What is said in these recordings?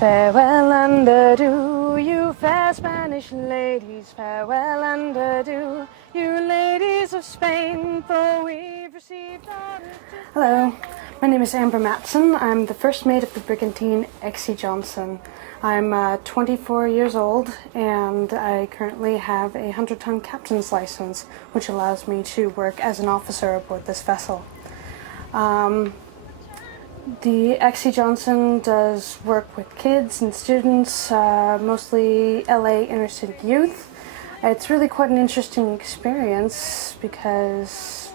Farewell and adieu, you fair Spanish ladies. Farewell and adieu, you ladies of Spain, for we've received orders to... Hello, my name is Amber Matson. I'm the first mate of the Brigantine Exie Johnson. I'm 24 years old and I currently have a 100-ton captain's license, which allows me to work as an officer aboard this vessel. The Exie Johnson does work with kids and students, mostly LA inner city youth. It's really quite an interesting experience because,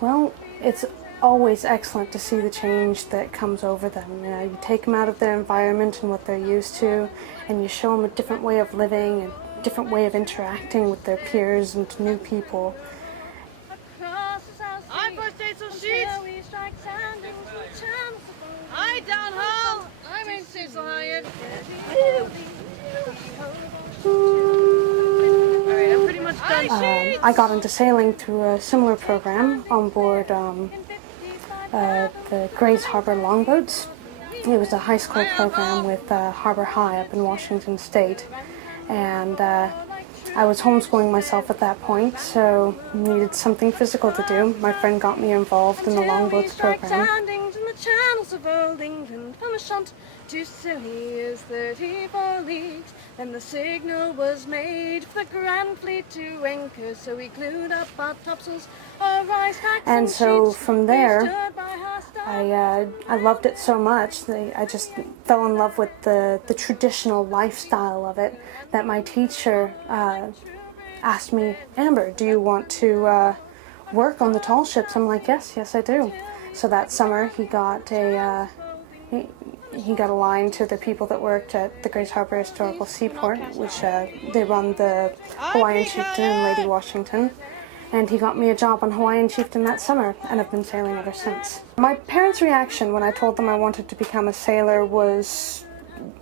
well, it's always excellent to see the change that comes over them. You know, you take them out of their environment and what they're used to, and you show them a different way of living, a different way of interacting with their peers and new people. I'm first aid sheets. I down hull. I'm in Cecil Hyatt. Alright, I'm pretty much done. I got into sailing through a similar program on board the Grays Harbor longboats. It was a high school program with Harbor High up in Washington State, and I was homeschooling myself at that point, so needed something physical to do. My friend got me involved in the longboats program. Channels of old England from a shunt to Surrey is 34 leagues. Then the signal was made for the Grand Fleet to anchor, so we glued up our topsails, our rise tacks, and so from there, I loved it so much. I just fell in love with the traditional lifestyle of it, that my teacher asked me, Amber, do you want to work on the tall ships? I'm like, yes I do. So that summer he got a line to the people that worked at the Grays Harbor Historical Seaport, which they run the Hawaiian Chieftain and Lady Washington, and he got me a job on Hawaiian Chieftain that summer, and I've been sailing ever since. My parents' reaction when I told them I wanted to become a sailor was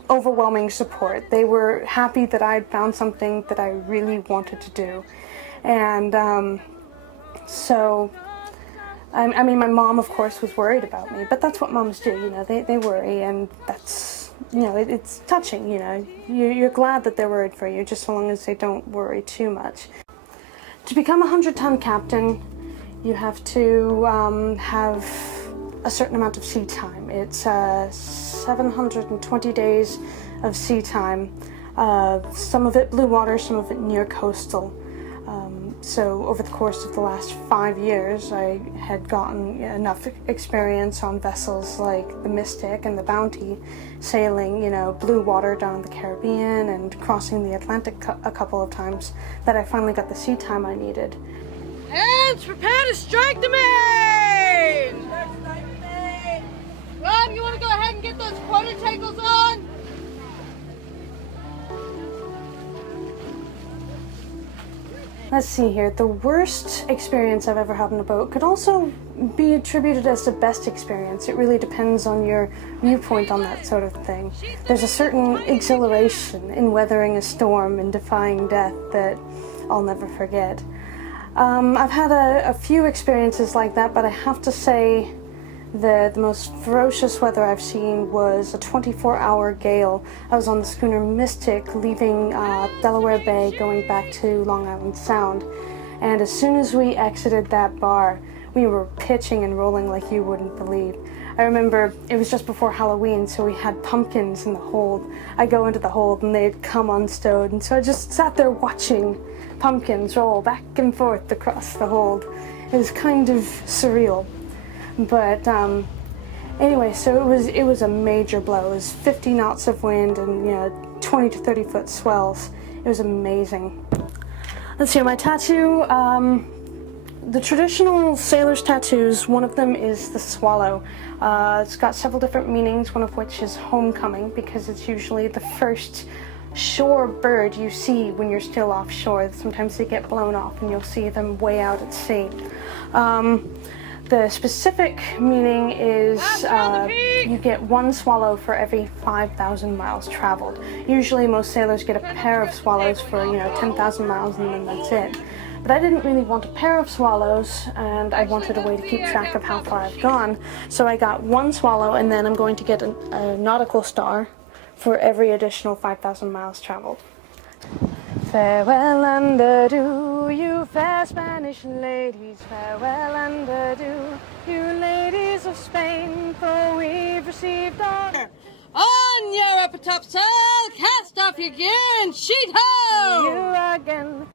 overwhelming support. They were happy that I'd found something that I really wanted to do, and so I mean, my mom, of course, was worried about me, but that's what moms do, you know, they worry, and that's, you know, it's touching, you know. You're glad that they're worried for you, just so long as they don't worry too much. To become a 100-ton captain, you have to have a certain amount of sea time. It's 720 days of sea time, some of it blue water, some of it near coastal. So over the course of the last 5 years, I had gotten enough experience on vessels like the Mystic and the Bounty, sailing, you know, blue water down the Caribbean and crossing the Atlantic a couple of times, that I finally got the sea time I needed. Hands prepare to strike the main! Rob, you want to go ahead and get those quarter tackles on? Let's see here, the worst experience I've ever had on a boat could also be attributed as the best experience. It really depends on your viewpoint on that sort of thing. There's a certain exhilaration in weathering a storm and defying death that I'll never forget. I've had a few experiences like that, but I have to say the most ferocious weather I've seen was a 24-hour gale. I was on the schooner Mystic leaving Delaware Bay going back to Long Island Sound, and as soon as we exited that bar, we were pitching and rolling like you wouldn't believe. I remember it was just before Halloween, so we had pumpkins in the hold. I go into the hold and they'd come unstowed, and so I just sat there watching pumpkins roll back and forth across the hold. It was kind of surreal. But anyway, so it was a major blow. It was 50 knots of wind and, you know, 20 to 30 foot swells. It was amazing. Let's see, my tattoo, the traditional sailor's tattoos, one of them is the swallow. It's got several different meanings, one of which is homecoming, because it's usually the first shore bird you see when you're still offshore. Sometimes they get blown off and you'll see them way out at sea. The specific meaning is you get one swallow for every 5,000 miles traveled. Usually most sailors get a pair of swallows for, you know, 10,000 miles and then that's it. But I didn't really want a pair of swallows, and I wanted a way to keep track of how far I've gone. So I got one swallow, and then I'm going to get a nautical star for every additional 5,000 miles traveled. Farewell and adieu, you fair Spanish ladies. Farewell and adieu, you ladies of Spain, for we've received our... On your upper topsail, cast off your gear and sheet ho! You again.